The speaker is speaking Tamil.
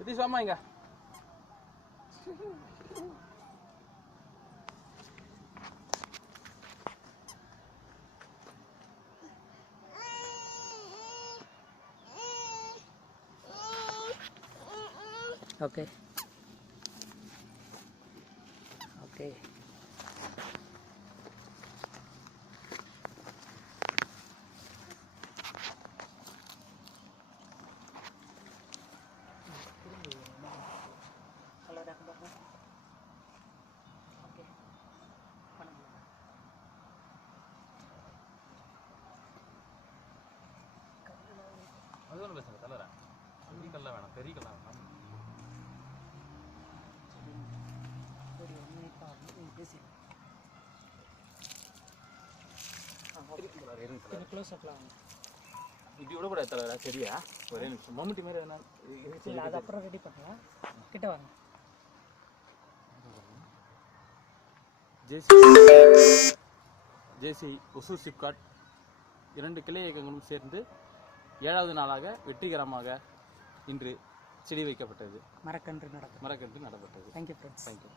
This one, my Okay. Okay. அதுவும் பேசுங்க கலரா பெரிய கல்லா வேணாம் பெரிய கல்லா வேணாம் ஒரு ஒன்னைக்கா பேசி கொஞ்சம் க்ளோஸ் அப்லாம் இப்படி விட கூடாது தலைவரா சரியா ஒரே நிமிஷம் மம்முட்டி மாதிரி எதனா இல்லை அது அப்புறம் ரெடி பண்ணலாம் கிட்ட வாங்க ஜேசி ஒசூர் சிப்காட் 2 கிளை இயக்கங்களும் சேர்ந்து 7வது நாளாக வெற்றிகரமாக இன்று செடி வைக்கப்பட்டது. மரக்கன்று நடப்பட்டது. Thank you friends. தேங்க்யூ.